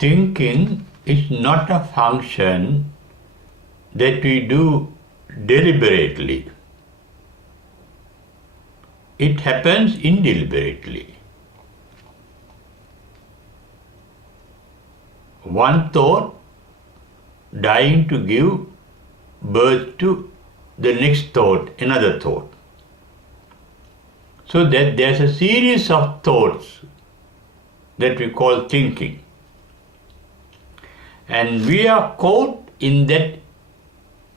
thinking is not a function that we do deliberately. It happens indeliberately. One thought dying to give birth to the next thought, another thought. So that there's a series of thoughts that we call thinking. And we are caught in that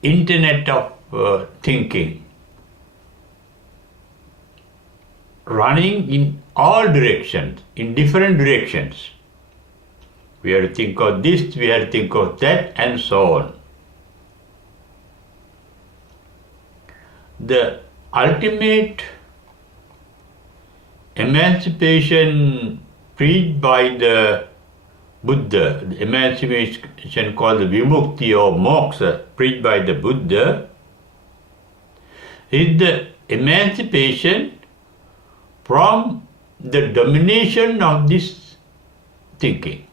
internet of thinking, running in all directions, in different directions. We have to think of this, we have to think of that, and so on. The ultimate emancipation preached by the Buddha, the emancipation called the vimukti or moksha, preached by the Buddha, is the emancipation from the domination of this thinking.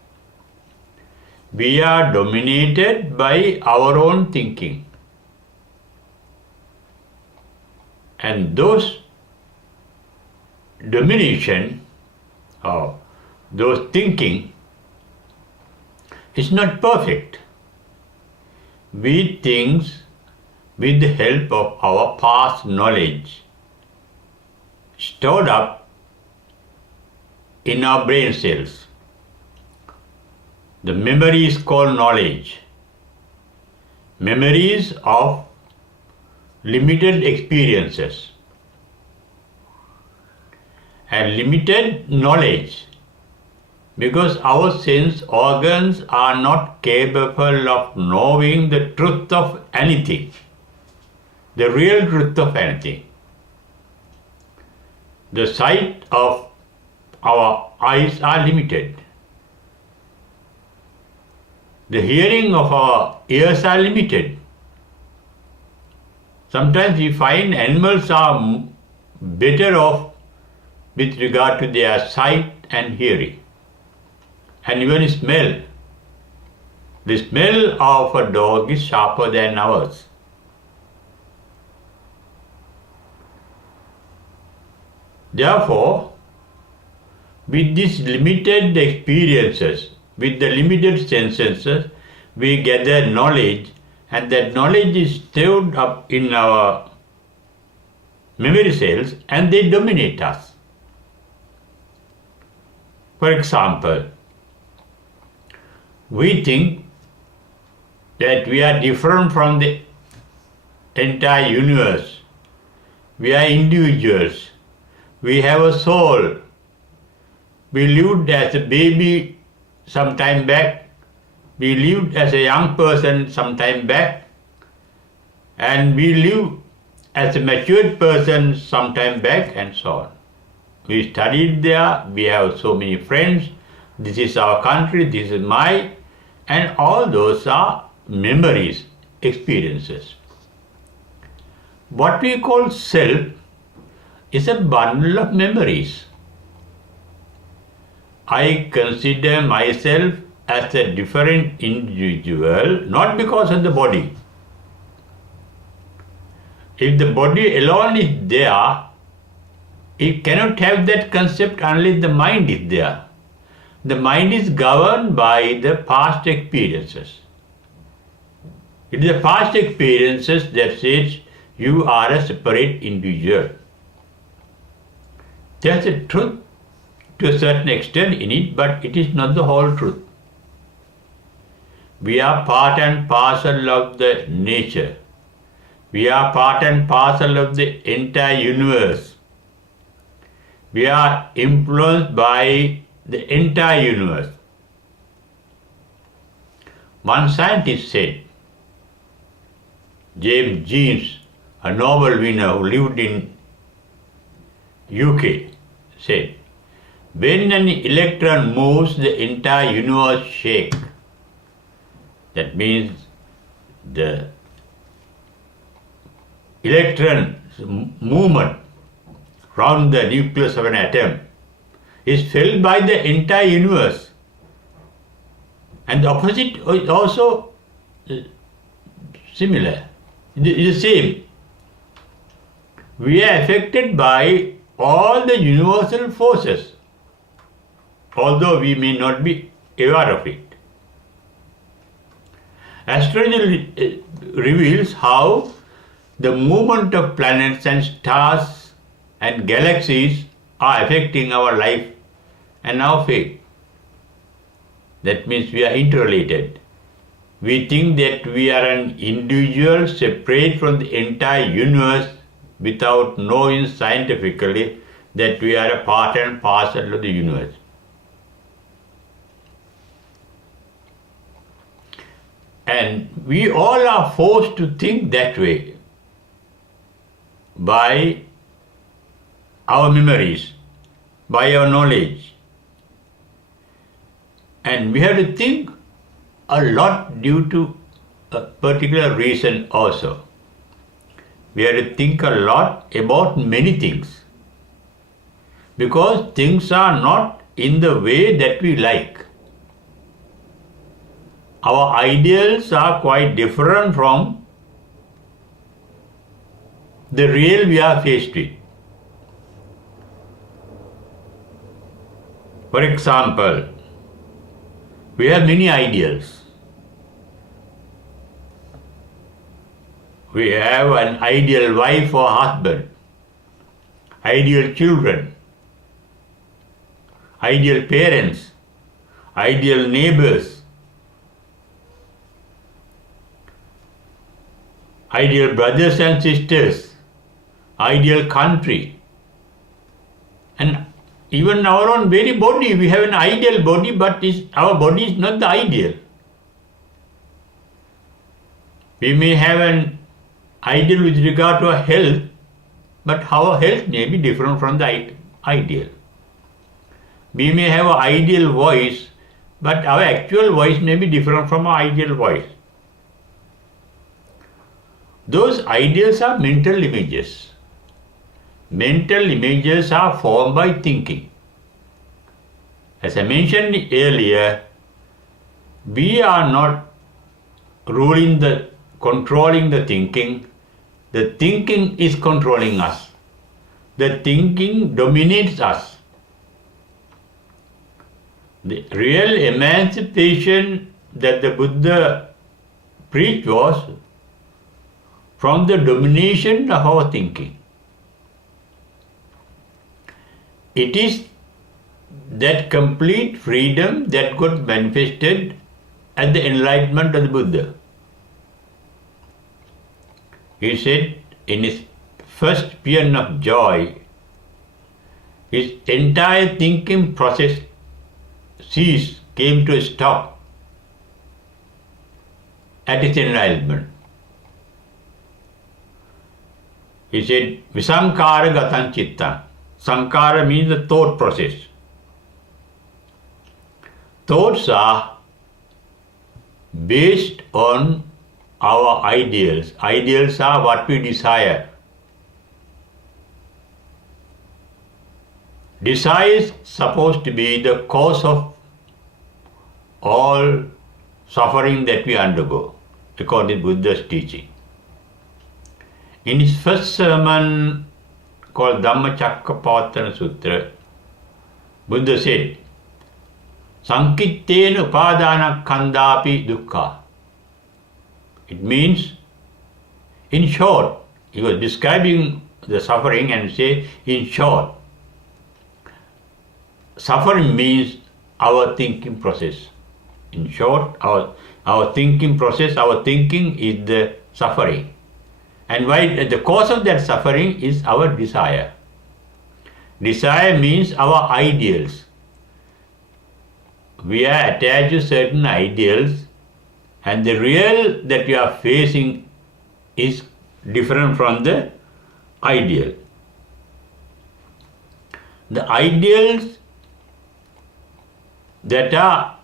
We are dominated by our own thinking. And those domination or those thinking is not perfect. We think with the help of our past knowledge stored up in our brain cells. The memory is called knowledge. Memories of limited experiences and limited knowledge, because our sense organs are not capable of knowing the truth of anything, the real truth of anything. The sight of our eyes are limited. The hearing of our ears are limited. Sometimes we find animals are better off with regard to their sight and hearing, and even smell. The smell of a dog is sharper than ours. Therefore, with these limited experiences, with the limited senses, we gather knowledge, and that knowledge is stored up in our memory cells and they dominate us. For example, we think that we are different from the entire universe. We are individuals. We have a soul. We lived as a baby some time back. We lived as a young person some time back. And we live as a matured person some time back, and so on. We studied there. We have so many friends. This is our country. This is my. And all those are memories, experiences. What we call self is a bundle of memories. I consider myself as a different individual, not because of the body. If the body alone is there, it cannot have that concept unless the mind is there. The mind is governed by the past experiences. It is the past experiences that says you are a separate individual. There's a truth to a certain extent in it, but it is not the whole truth. We are part and parcel of the nature. We are part and parcel of the entire universe. We are influenced by the entire universe. One scientist said, James Jeans, a Nobel winner who lived in UK, said, when an electron moves, the entire universe shakes. That means the electron's movement round the nucleus of an atom is felt by the entire universe. And the opposite is also similar. It is the same. We are affected by all the universal forces, although we may not be aware of it. Astrology reveals how the movement of planets and stars and galaxies are affecting our life and our fate. That means we are interrelated. We think that we are an individual separate from the entire universe without knowing scientifically that we are a part and parcel of the universe. And we all are forced to think that way by our memories, by our knowledge. And we have to think a lot due to a particular reason also. We have to think a lot about many things because things are not in the way that we like. Our ideals are quite different from the real we are faced with. For example, we have many ideals. We have an ideal wife or husband, ideal children, ideal parents, ideal neighbors, ideal brothers and sisters, ideal country, and even our own very body. We have an ideal body, but our body is not the ideal. We may have an ideal with regard to our health, but our health may be different from the ideal. We may have an ideal voice, but our actual voice may be different from our ideal voice. Those ideals are mental images. Mental images are formed by thinking. As I mentioned earlier, we are not controlling the thinking. The thinking is controlling us. The thinking dominates us. The real emancipation that the Buddha preached was from the domination of our thinking. It is that complete freedom that got manifested at the enlightenment of the Buddha. He said in his first paean of joy, his entire thinking process came to a stop at his enlightenment. He said, Visankara gatan chitta. Sankara means the thought process. Thoughts are based on our ideals. Ideals are what we desire. Desire is supposed to be the cause of all suffering that we undergo, according to Buddha's teaching. In his first sermon called Dhammacakkappavattana Sutra, Buddha said, Sankittena upadana khandapi dukkha. It means, in short, he was describing the suffering and say, in short, suffering means our thinking process. In short, our thinking process, our thinking is the suffering. And why the cause of that suffering is our desire. Desire means our ideals. We are attached to certain ideals, and the real that we are facing is different from the ideal. The ideals that are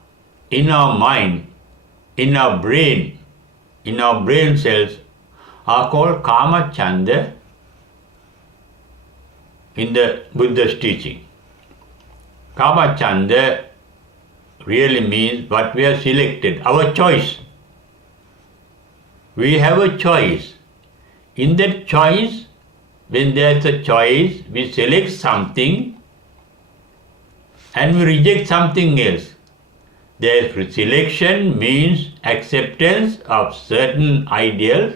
in our mind, in our brain cells, are called kama chanda in the Buddha's teaching. Kama chanda really means what we have selected, our choice. We have a choice. In that choice, when there is a choice, we select something and we reject something else. Their selection means acceptance of certain ideals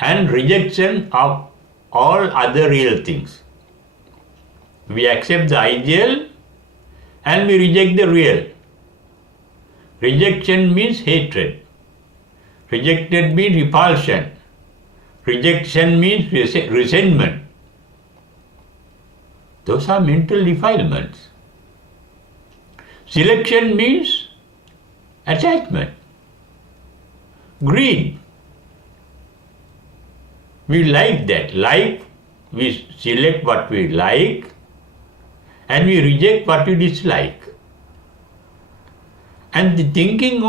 and rejection of all other real things. We accept the ideal and we reject the real. Rejection means hatred. Rejected means repulsion. Rejection means resentment. Those are mental defilements. Selection means attachment. Greed. We like that. Like, we select what we like and we reject what we dislike. And the thinking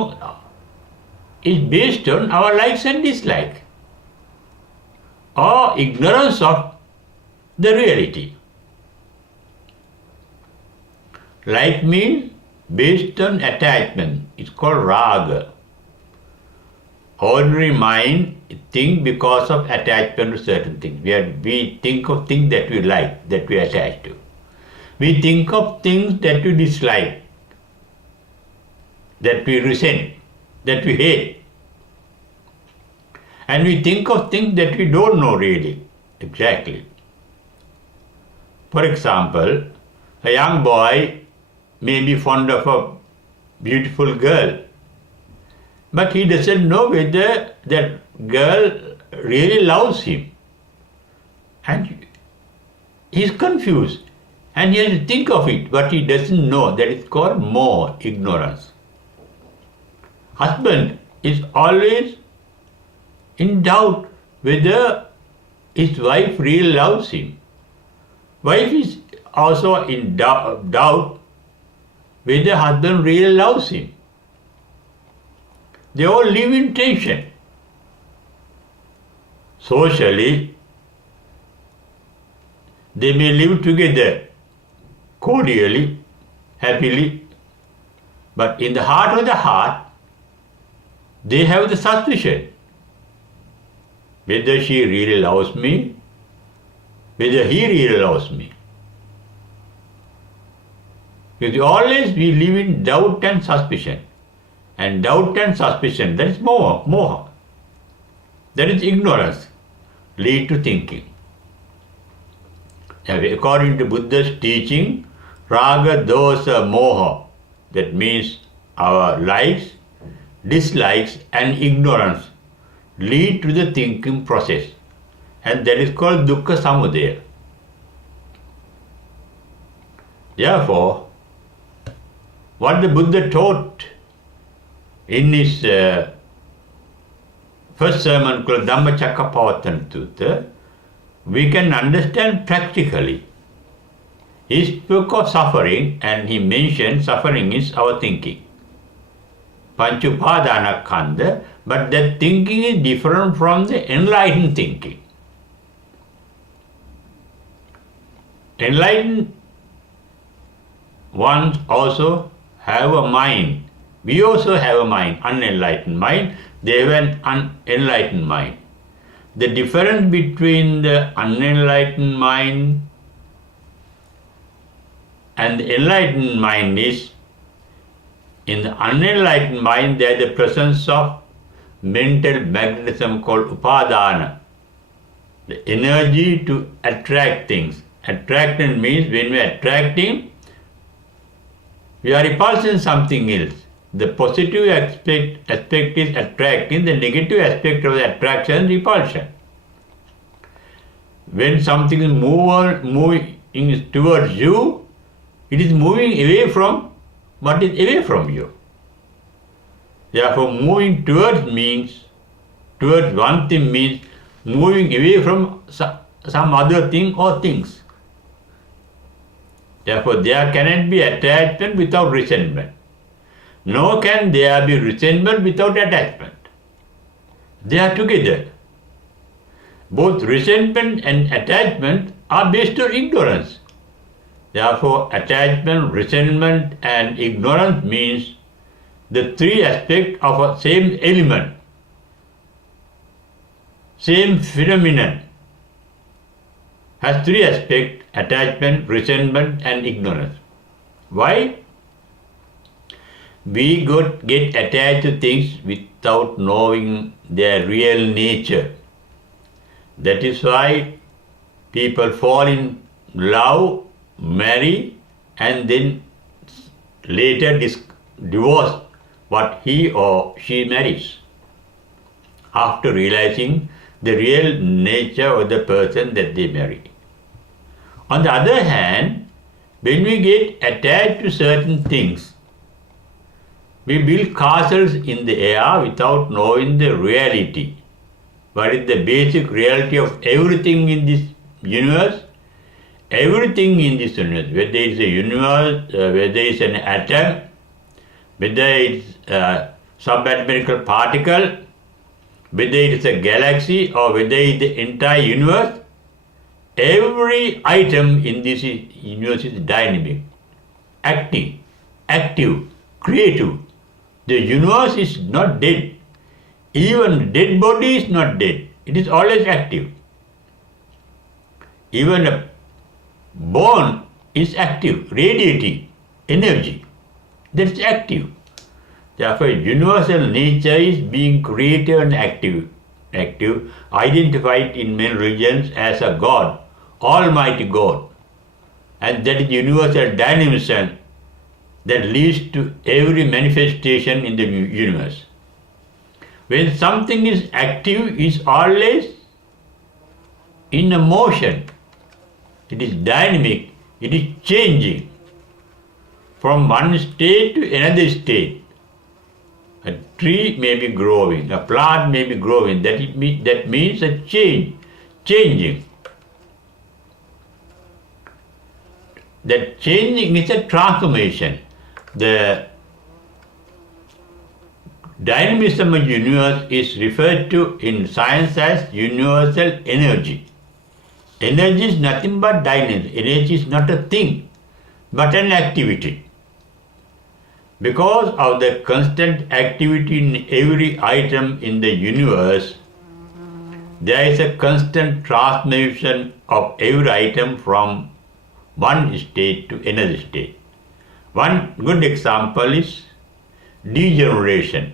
is based on our likes and dislikes or ignorance of the reality. Like means based on attachment. It's called raga. Ordinary mind think because of attachment to certain things. We think of things that we like, that we attach to. We think of things that we dislike, that we resent, that we hate. And we think of things that we don't know really, exactly. For example, a young boy may be fond of a beautiful girl, but he doesn't know whether that girl really loves him. And he's confused. And he has to think of it, but he doesn't know. That is called moha, ignorance. Husband is always in doubt whether his wife really loves him. Wife is also in doubt whether husband really loves him. They all live in tension. Socially, they may live together cordially, happily, but in the heart of the heart, they have the suspicion whether she really loves me, whether he really loves me. Because always we live in doubt and suspicion. And doubt and suspicion, that is moha. That is ignorance, lead to thinking. According to Buddha's teaching, raga, dosa, moha, that means our likes, dislikes and ignorance lead to the thinking process, and that is called dukkha samudaya. Therefore, what the Buddha taught in his first sermon called Dhammacakkappavattana Sutta, we can understand practically. He spoke of suffering and he mentioned suffering is our thinking. Panchupadana, but that thinking is different from the enlightened thinking. Enlightened ones also have a mind. We also have a mind, unenlightened mind. They have an unenlightened mind. The difference between the unenlightened mind and the enlightened mind is, in the unenlightened mind there is the presence of mental magnetism called upadana, the energy to attract things. Attraction means when we are attracting, we are repulsing something else. The positive aspect is attracting, the negative aspect of the attraction is repulsion. When something is moving towards you, it is moving away from what is away from you. Therefore, moving towards one thing means moving away from some other thing or things. Therefore, there cannot be attachment without resentment. Nor can there be resentment without attachment. They are together. Both resentment and attachment are based on ignorance. Therefore, attachment, resentment and ignorance means the three aspects of a same element, same phenomenon, has three aspects: attachment, resentment, and ignorance. Why? We get attached to things without knowing their real nature. That is why people fall in love, marry, and then later divorce what he or she marries, after realizing the real nature of the person that they marry. On the other hand, when we get attached to certain things, we build castles in the air without knowing the reality. What is the basic reality of everything in this universe? Everything in this universe, whether it's a universe, whether it's an atom, whether it's a subatomic particle, whether it's a galaxy, or whether it's the entire universe, every item in this universe is dynamic, active, creative. The universe is not dead. Even dead body is not dead. It is always active. Even a bone is active, radiating energy. That is active. Therefore, universal nature is being creative and active, identified in many religions as a God, Almighty God. And that is universal dynamism that leads to every manifestation in the universe. When something is active, it is always in a motion. It is dynamic, it is changing from one state to another state. A tree may be growing, a plant may be growing, that means a changing. That changing is a transformation. The dynamism of the universe is referred to in science as universal energy. Energy is nothing but dynamism. Energy is not a thing, but an activity. Because of the constant activity in every item in the universe, there is a constant transformation of every item from one state to another state. One good example is degeneration.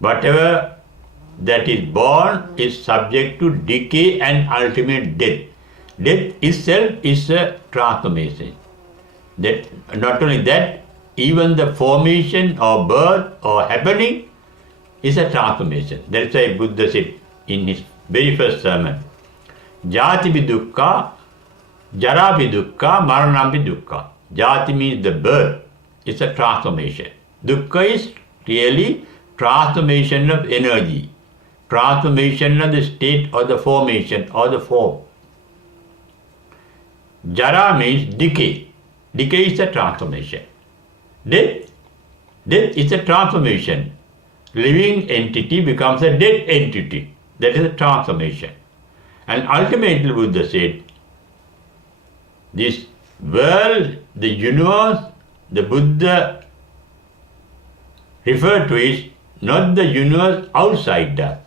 Whatever that is born is subject to decay and ultimate death. Death itself is a transformation. That not only that, even the formation or birth or happening is a transformation. That's why Buddha said in his very first sermon, Jati bi dukkha, jara bi dukkha, maranam bi dukkha. Jati means the birth, it's a transformation. Dukkha is really transformation of energy, transformation of the state or the formation or the form. Jara means decay. Decay is a transformation. Death is a transformation. Living entity becomes a dead entity. That is a transformation. And ultimately Buddha said, this world, the universe, the Buddha referred to is not the universe outside us.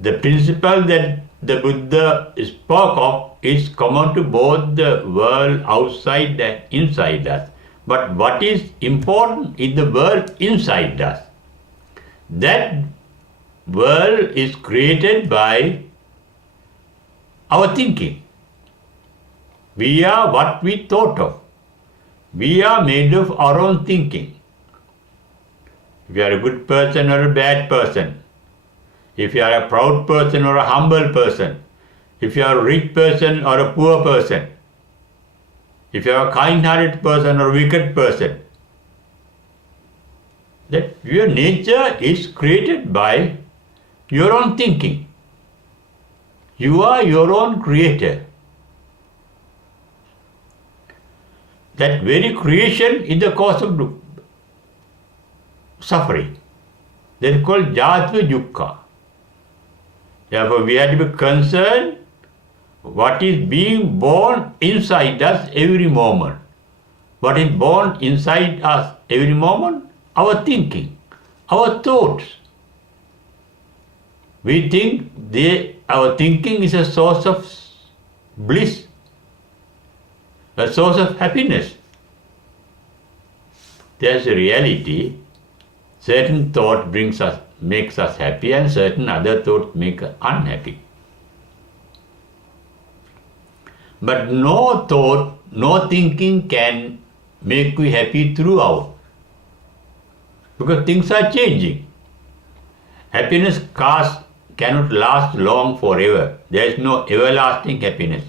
The principle that the Buddha spoke of is common to both the world outside and inside us. But what is important is the world inside us. That world is created by our thinking. We are what we thought of. We are made of our own thinking. If you are a good person or a bad person, if you are a proud person or a humble person, if you are a rich person or a poor person, if you are a kind-hearted person or a wicked person, that your nature is created by your own thinking. You are your own creator. That very creation is the cause of suffering. That is called jatva dukkha. Therefore, we have to be concerned what is being born inside us every moment. What is born inside us every moment? Our thinking, our thoughts. We think our thinking is a source of bliss, a source of happiness. There's a reality. Certain thought makes us happy, and certain other thoughts make us unhappy. But no thought, no thinking can make you happy throughout, because things are changing. Happiness cannot last long forever. There is no everlasting happiness.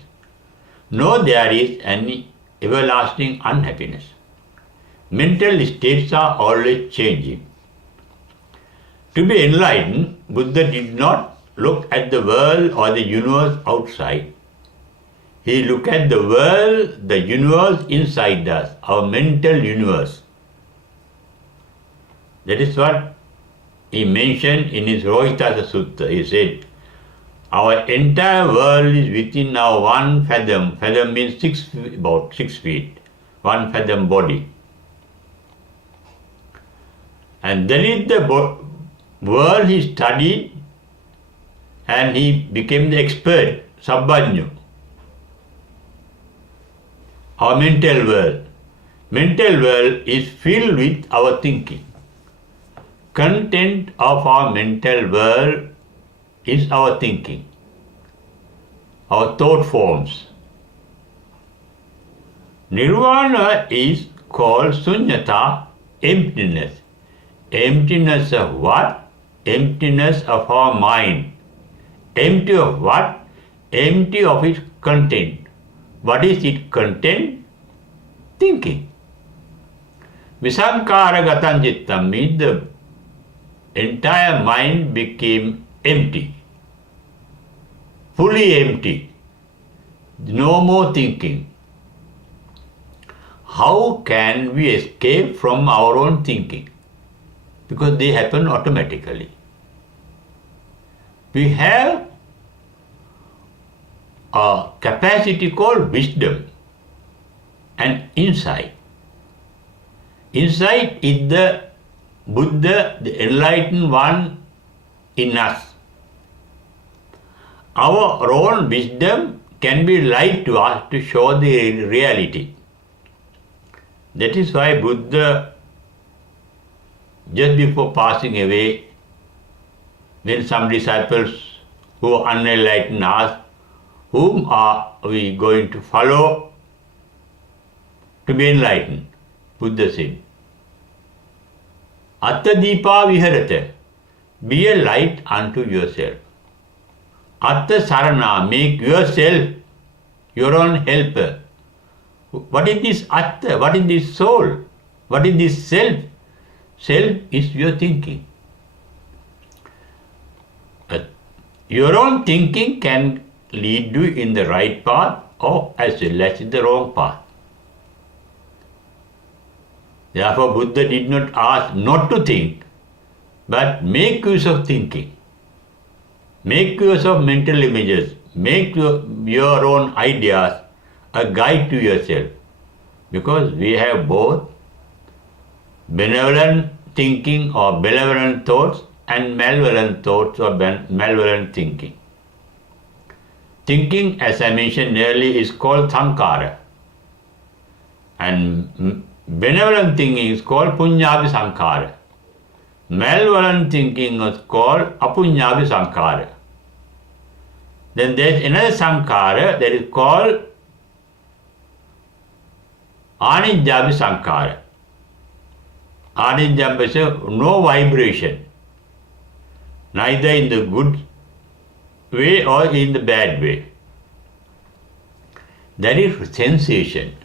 No, there is any everlasting unhappiness. Mental states are always changing. To be enlightened, Buddha did not look at the world or the universe outside. He looked at the world, the universe inside us, our mental universe. That is what he mentioned in his Rohitasa Sutta. He said, our entire world is within our 1 fathom. Fathom means about 6 feet. 1 fathom body. And that is the world he studied, and he became the expert, Sabbajño. Our mental world. Mental world is filled with our thinking. Content of our mental world is our thinking, our thought forms. Nirvana is called sunyata, emptiness. Emptiness of what? Emptiness of our mind. Empty of what? Empty of its content. What is its content? Thinking. Visankaragatan cittam means the entire mind became empty. Fully empty. No more thinking. How can we escape from our own thinking? Because they happen automatically. We have a capacity called wisdom and insight. Insight is the Buddha, the enlightened one in us. Our own wisdom can be light to us to show the reality. That is why Buddha, just before passing away, when some disciples who are unenlightened asked, whom are we going to follow to be enlightened? Buddha said, Attadipa viharata, be a light unto yourself. Atta sarana, make yourself your own helper. What is this atta? What is this soul? What is this self? Self is your thinking. Your own thinking can lead you in the right path or as well as in the wrong path. Therefore, Buddha did not ask not to think, but make use of thinking. Make use of mental images. Make your own ideas a guide to yourself. Because we have both benevolent thinking or benevolent thoughts and malevolent thoughts or malevolent thinking. Thinking, as I mentioned earlier, is called sankara. And benevolent thinking is called puññāvi sankara. Malevolent thinking is called apuññāvi sankara. Then there is another sankara that is called anijjāvi sankara. Anijjāvi is no vibration, neither in the good way or in the bad way. That is sensation.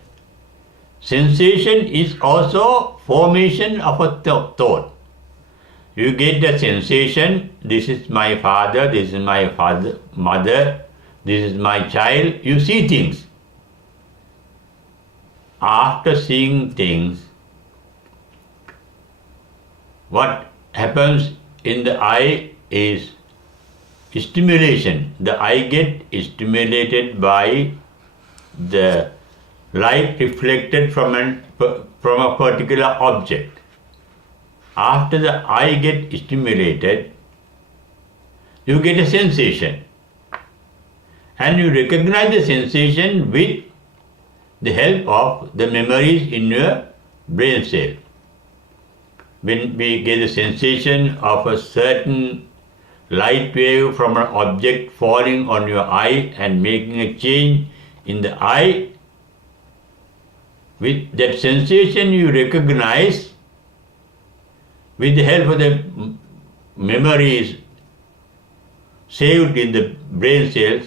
Sensation is also formation of a thought. You get the sensation, this is my father, this is my mother, this is my child. You see things. After seeing things, what happens in the eye is stimulation. The eye gets stimulated by the light reflected from a particular object. After the eye gets stimulated, you get a sensation, and you recognize the sensation with the help of the memories in your brain cell. When we get the sensation of a certain light wave from an object falling on your eye and making a change in the eye, with that sensation you recognize with the help of the memories saved in the brain cells,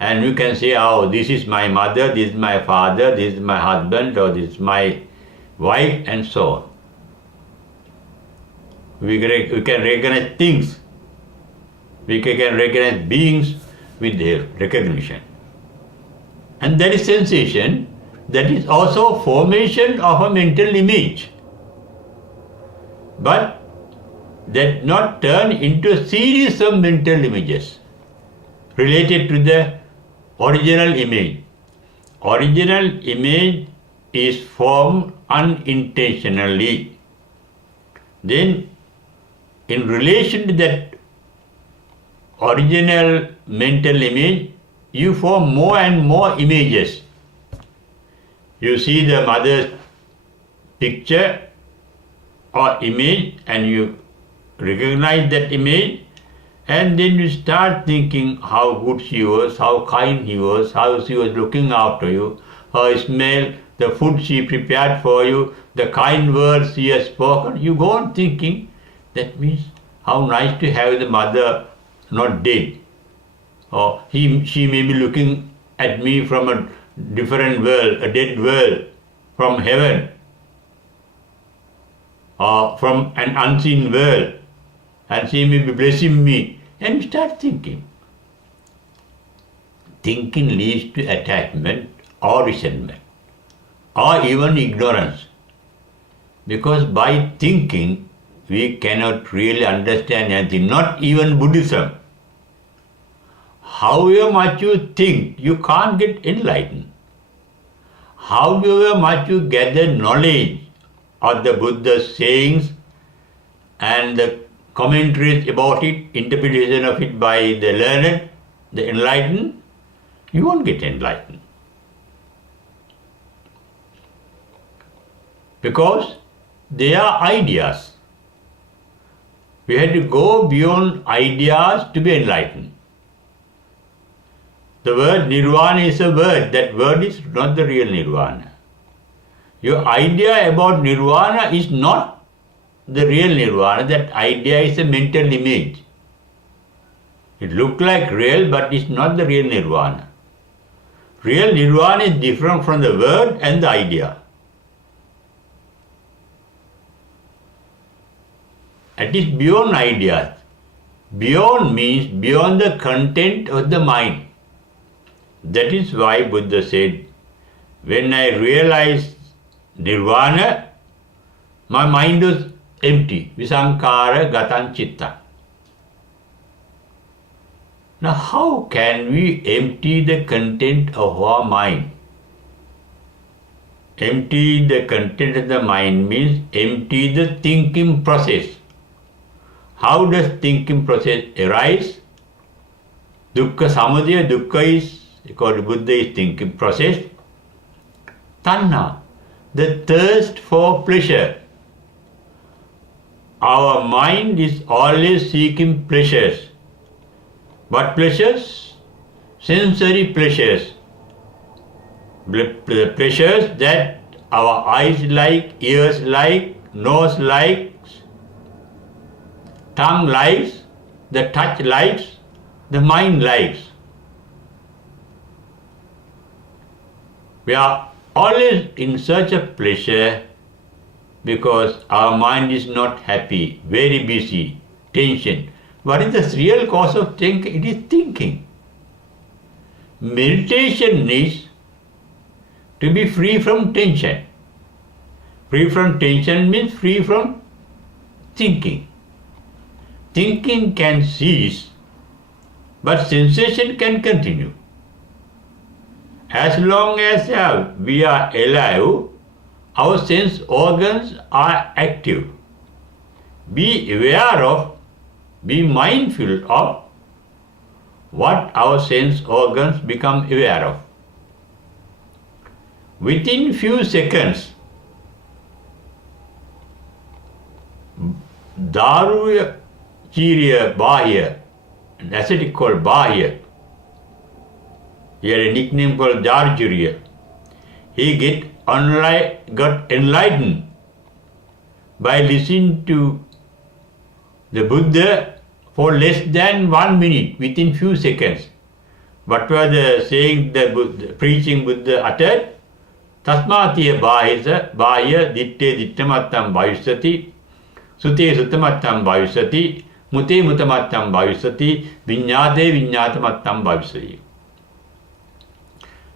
and you can say, oh, this is my mother, this is my father, this is my husband, or this is my wife, and so on. We can recognize things. We can recognize beings with their recognition. And that is sensation. That is also formation of a mental image. But that not turn into a series of mental images related to the original image. Original image is formed unintentionally. Then, in relation to that original mental image, you form more and more images. You see the mother's picture or image and you recognize that image, and then you start thinking how good she was, how kind he was, how she was looking after you, her smell, the food she prepared for you, the kind words she has spoken. You go on thinking, that means how nice to have the mother not dead. Or she may be looking at me from a different world, a dead world, from heaven, or from an unseen world, and she may be blessing me. And you start thinking. Thinking leads to attachment or resentment, or even ignorance. Because by thinking, we cannot really understand anything, not even Buddhism. However much you think, you can't get enlightened. However much you gather knowledge of the Buddha's sayings and the commentaries about it, interpretation of it by the learned, the enlightened, you won't get enlightened. Because they are ideas. We have to go beyond ideas to be enlightened. The word Nirvana is a word. That word is not the real Nirvana. Your idea about Nirvana is not the real Nirvana. That idea is a mental image. It looks like real, but it's not the real Nirvana. Real Nirvana is different from the word and the idea. It is beyond ideas. Beyond means beyond the content of the mind. That is why Buddha said, when I realized Nirvana, my mind was empty. Visankara gatan chitta. Now how can we empty the content of our mind? Empty the content of the mind means empty the thinking process. How does thinking process arise? Dukkha samudaya, dukkha is, according to Buddha, is thinking process. Tanha, the thirst for pleasure. Our mind is always seeking pleasures. What pleasures? Sensory pleasures. The pleasures that our eyes like, ears like, nose likes, tongue likes, the touch likes, the mind likes. We are always in search of pleasure because our mind is not happy, very busy, tension. What is the real cause of thinking? It is thinking. Meditation is to be free from tension. Free from tension means free from thinking. Thinking can cease, but sensation can continue. As long as we are alive, our sense organs are active. Be aware of, be mindful of what our sense organs become aware of. Within few seconds, Daruya Chiriya Bahya, an ascetic called Bahya, he had a nickname called Darjuriya. He got enlightened by listening to the Buddha for less than 1 minute, within few seconds. What were the saying the Buddha, preaching Buddha uttered? Tasmatiya bahya ditte dittamattam bhavisati, sute sutamattam bhavisati, mute mutamattam bhavisati, vinyate vinyatamattam bhavisati.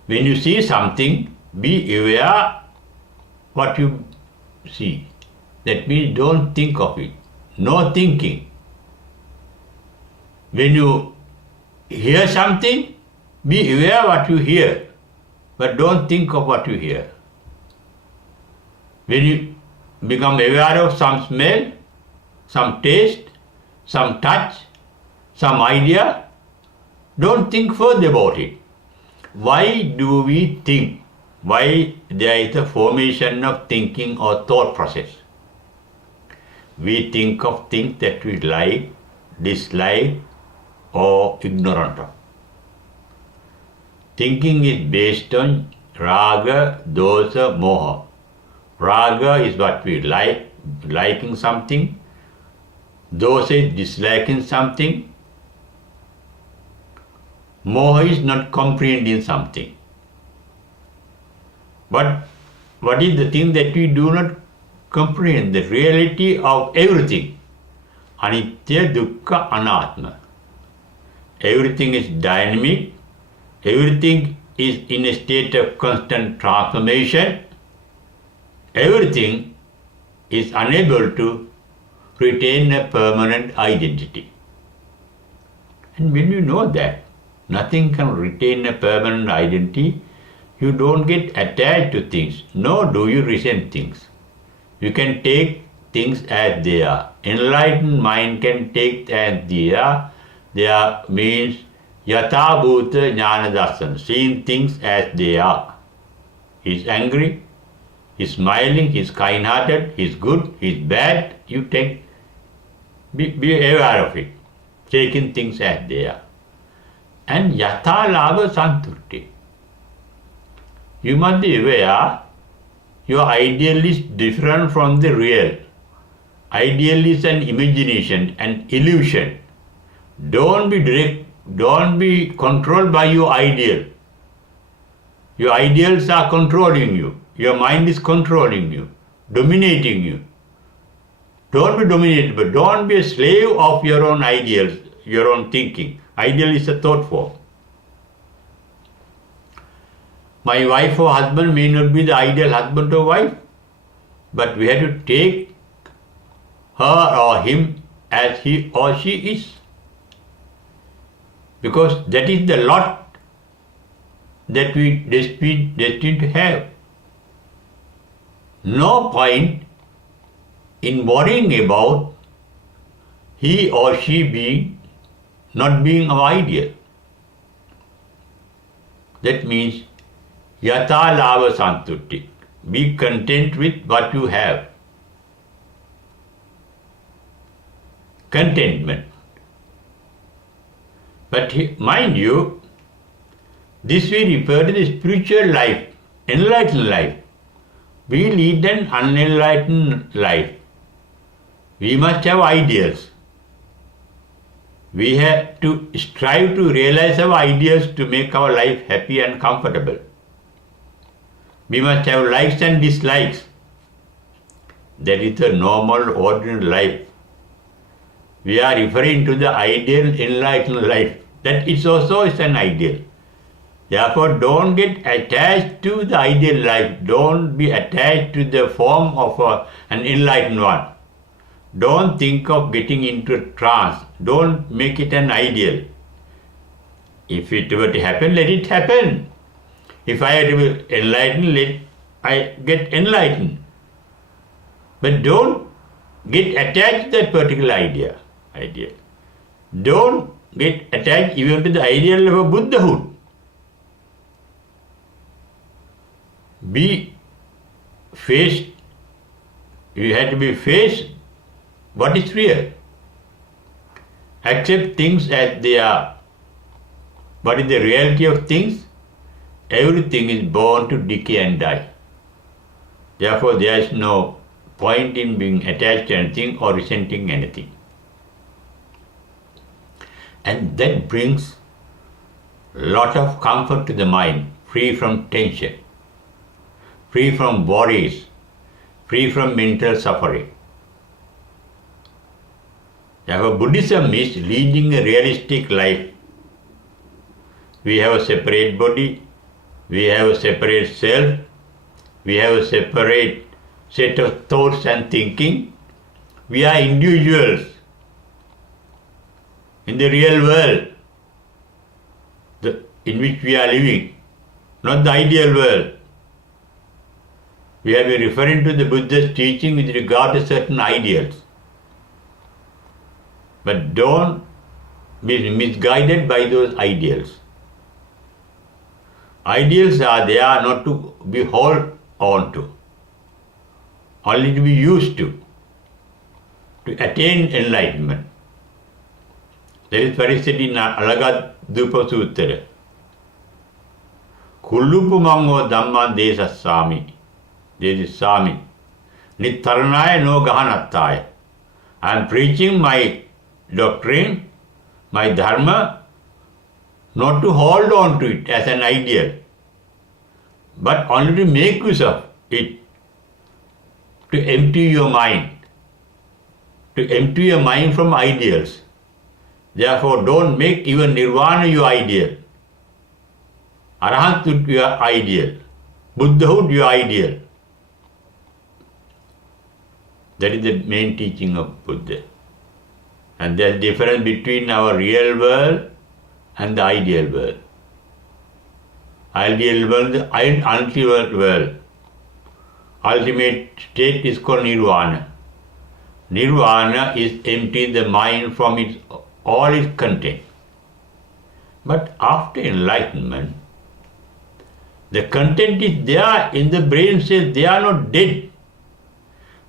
When you see something, be aware what you see. That means don't think of it. No thinking. When you hear something, be aware what you hear, but don't think of what you hear. When you become aware of some smell, some taste, some touch, some idea, don't think further about it. Why do we think? Why there is a formation of thinking or thought process? We think of things that we like, dislike, or ignorant of. Thinking is based on raga, dosa, moha. Raga is what we like, liking something. Dosa is disliking something. Moha is not comprehending something. But what is the thing that we do not comprehend? The reality of everything. Anitya, dukkha, anatma. Everything is dynamic. Everything is in a state of constant transformation. Everything is unable to retain a permanent identity. And when you know that nothing can retain a permanent identity, you don't get attached to things, nor do you resent things. You can take things as they are. Enlightened mind can take as they are. There means yatha bhuta jnana darsana, seeing things as they are. He's angry, he's smiling, he's kind-hearted, he's good, he's bad. You take, be aware of it, taking things as they are. And yatha labha santurti. You must be aware your ideal is different from the real. Ideal is an imagination, an illusion. Don't be controlled by your ideal. Your ideals are controlling you. Your mind is controlling you, dominating you. Don't be dominated, but don't be a slave of your own ideals, your own thinking. Ideal is a thought form. My wife or husband may not be the ideal husband or wife, but we have to take her or him as he or she is. Because that is the lot that we destined to have. No point in worrying about he or she not being our ideal. That means yatha lava santutti. Be content with what you have. Contentment. But mind you, this we refer to the spiritual life, enlightened life. We lead an unenlightened life. We must have ideals. We have to strive to realize our ideals to make our life happy and comfortable. We must have likes and dislikes. That is the normal, ordinary life. We are referring to the ideal, enlightened life. That is also an ideal. Therefore, don't get attached to the ideal life. Don't be attached to the form of an enlightened one. Don't think of getting into a trance. Don't make it an ideal. If it were to happen, let it happen. If I have to be enlightened, let I get enlightened. But don't get attached to that particular idea. Don't get attached even to the ideal of a Buddhahood. Be faced, you have to be faced what is real. Accept things as they are. What is the reality of things? Everything is born to decay and die. Therefore, there is no point in being attached to anything or resenting anything. And that brings a lot of comfort to the mind, free from tension, free from worries, free from mental suffering. Therefore, Buddhism is leading a realistic life. We have a separate body, we have a separate self, we have a separate set of thoughts and thinking. We are individuals in the real world in which we are living, not the ideal world. We have been referring to the Buddha's teaching with regard to certain ideals. But don't be misguided by those ideals. Ideals are there not to be held on to, only to be used to attain enlightenment. There is very said in Alaga Dupa Sutra. Kullupu mango dhamman desasami. Desasami. Nitaranaya no gahanattaya. I am preaching my doctrine, my dharma, not to hold on to it as an ideal, but only to make use of it, to empty your mind, from ideals. Therefore, don't make even Nirvana your ideal, Arahanthood your ideal, Buddhahood your ideal. That is the main teaching of Buddha. And there is difference between our real world and the ideal world. Ideal world, the ultimate world. Ultimate state is called Nirvana. Nirvana is empty the mind from all its content. But after enlightenment, the content is there in the brain cells, they are not dead.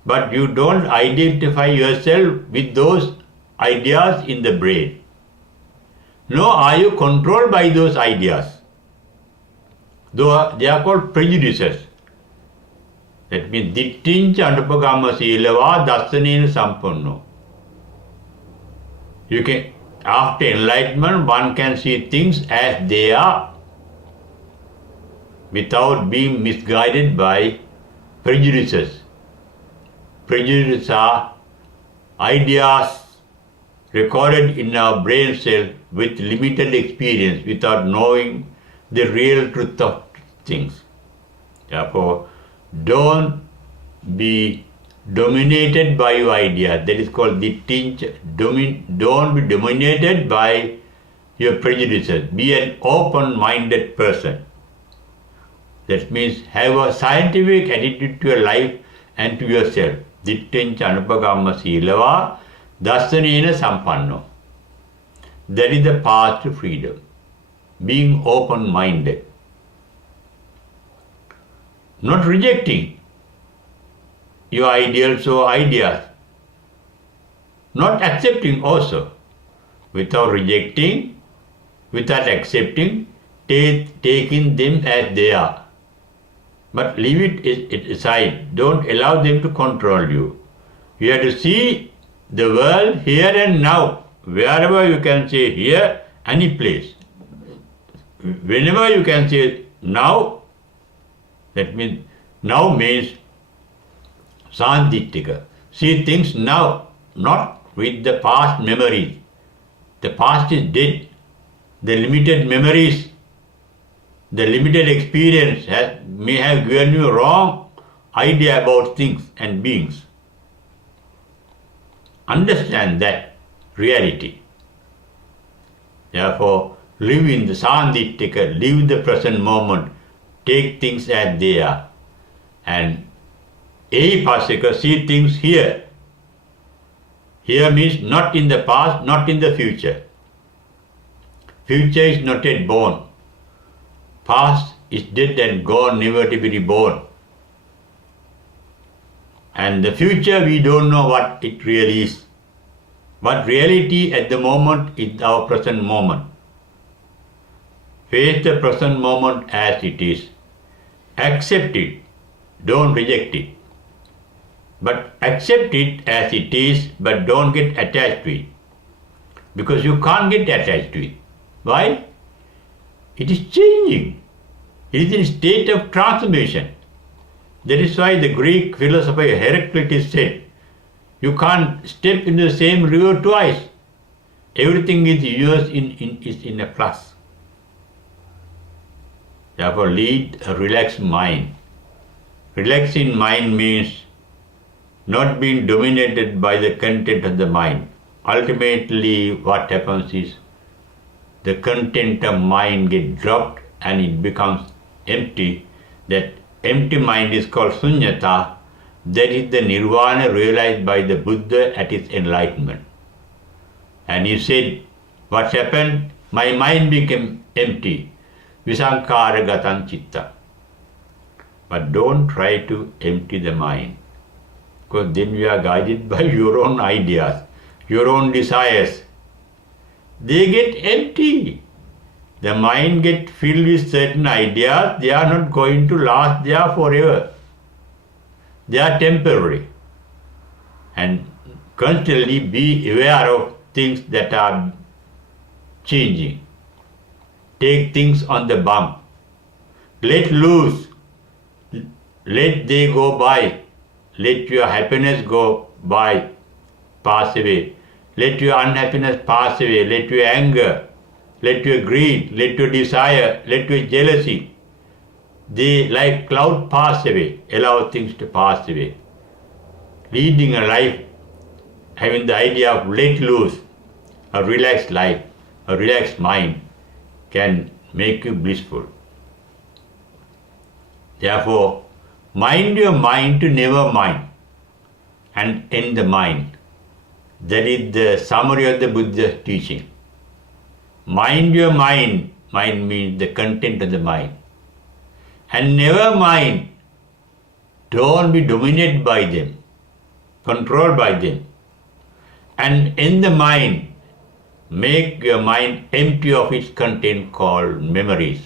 But you don't identify yourself with those ideas in the brain. Nor are you controlled by those ideas. Though they are called prejudices. That means dittincha anupagama silava dasanena sampanno. You can, after enlightenment, one can see things as they are without being misguided by prejudices. Prejudices are ideas recorded in our brain cell with limited experience without knowing the real truth of things. Therefore, don't be dominated by your idea. That is called dittincha. Don't be dominated by your prejudices. Be an open-minded person. That means have a scientific attitude to your life and to yourself. Dittincha anupagama silava dasanena sampanno. That is the path to freedom. Being open-minded. Not rejecting your ideals or ideas. Not accepting also. Without rejecting, without accepting, taking them as they are. But leave it aside. Don't allow them to control you. You have to see the world here and now. Wherever you can say here, any place. Whenever you can say now, that means now means sandittika. See things now, not with the past memories. The past is dead. The limited memories, the limited experience may have given you a wrong idea about things and beings. Understand that reality. Therefore, live in the sandittika, live the present moment. take things as they are. And Abeywickrama, see things here. Here means not in the past, not in the future. Future is not yet born. Past is dead and gone, never to be reborn. And the future, we don't know what it really is. But reality at the moment is our present moment. Face the present moment as it is. Accept it. Don't reject it. But accept it as it is, but don't get attached to it. Because you can't get attached to it. Why? It is changing. It is in a state of transformation. That is why the Greek philosopher Heraclitus said, you can't step into the same river twice. Everything is yours is in a plus. Therefore, lead a relaxed mind. Relaxing mind means not being dominated by the content of the mind. Ultimately, what happens is the content of mind gets dropped and it becomes empty. That empty mind is called sunyata. That is the Nirvana realized by the Buddha at his enlightenment. And he said, what happened? My mind became empty. Visankara gatan chitta. But don't try to empty the mind. Because then we are guided by your own ideas, your own desires. They get empty. The mind gets filled with certain ideas. They are not going to last there forever. They are temporary. And constantly be aware of things that are changing. Take things on the bump. Let loose. Let they go by. Let your happiness go by, pass away. Let your unhappiness pass away. Let your anger, let your greed, let your desire, let your jealousy. They like cloud pass away. Allow things to pass away. Leading a life, having the idea of let loose, a relaxed life, a relaxed mind can make you blissful. Therefore, mind your mind to never mind and end the mind. That is the summary of the Buddha's teaching. Mind your mind. Mind means the content of the mind. And never mind. Don't be dominated by them, controlled by them. And in the mind, make your mind empty of its content called memories,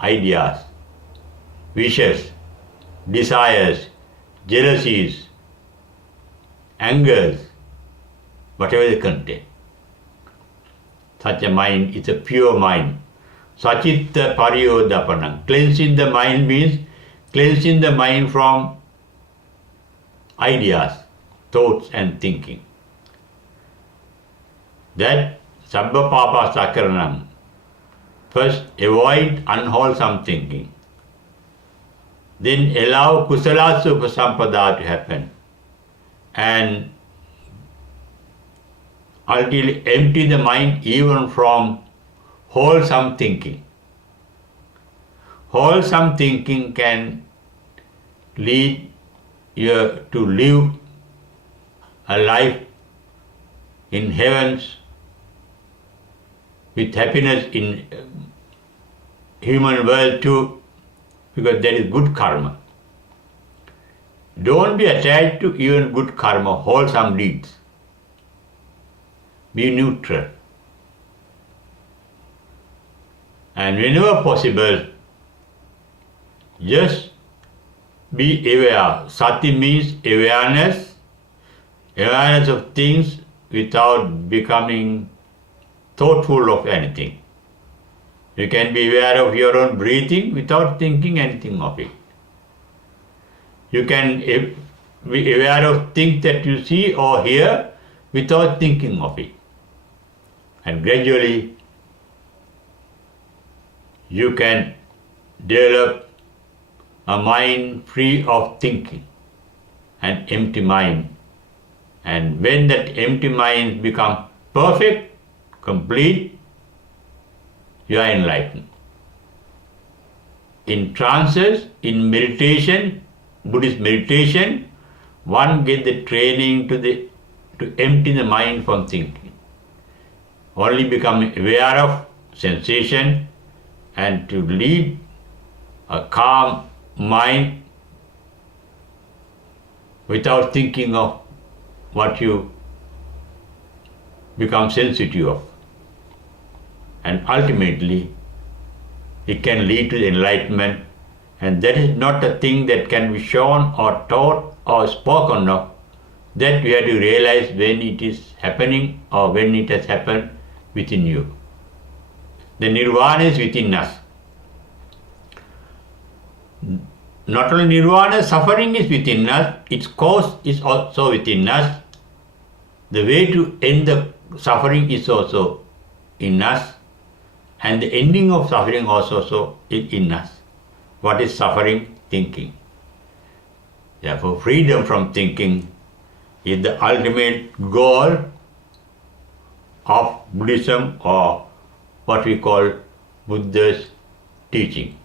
ideas, wishes, desires, jealousies, angers, whatever the content. Such a mind is a pure mind. Sachitta pariyodapanam. Cleansing the mind means cleansing the mind from ideas, thoughts and thinking. That sabba papa sakaranam. First, avoid unwholesome thinking. Then allow kusala upasampada to happen. And ultimately empty the mind even from wholesome thinking. Wholesome thinking can lead you to live a life in heavens with happiness in human world too, because that is good karma. Don't be attached to even good karma, wholesome deeds. Be neutral. And whenever possible, just be aware. Sati means awareness of things without becoming thoughtful of anything. You can be aware of your own breathing without thinking anything of it. You can be aware of things that you see or hear without thinking of it. And gradually, you can develop a mind free of thinking, an empty mind. And when that empty mind becomes perfect, complete, you are enlightened. in trances, in meditation, Buddhist meditation, one gets the training to empty the mind from thinking. Only become aware of sensation and to lead a calm mind without thinking of what you become sensitive of. And ultimately, it can lead to enlightenment, and that is not a thing that can be shown or taught or spoken of. That you have to realize when it is happening or when it has happened within you. The Nirvana is within us. Not only Nirvana, suffering is within us, its cause is also within us. The way to end the suffering is also in us, and the ending of suffering also is in us. What is suffering? Thinking. Therefore, freedom from thinking is the ultimate goal of Buddhism, or what we call Buddha's teaching.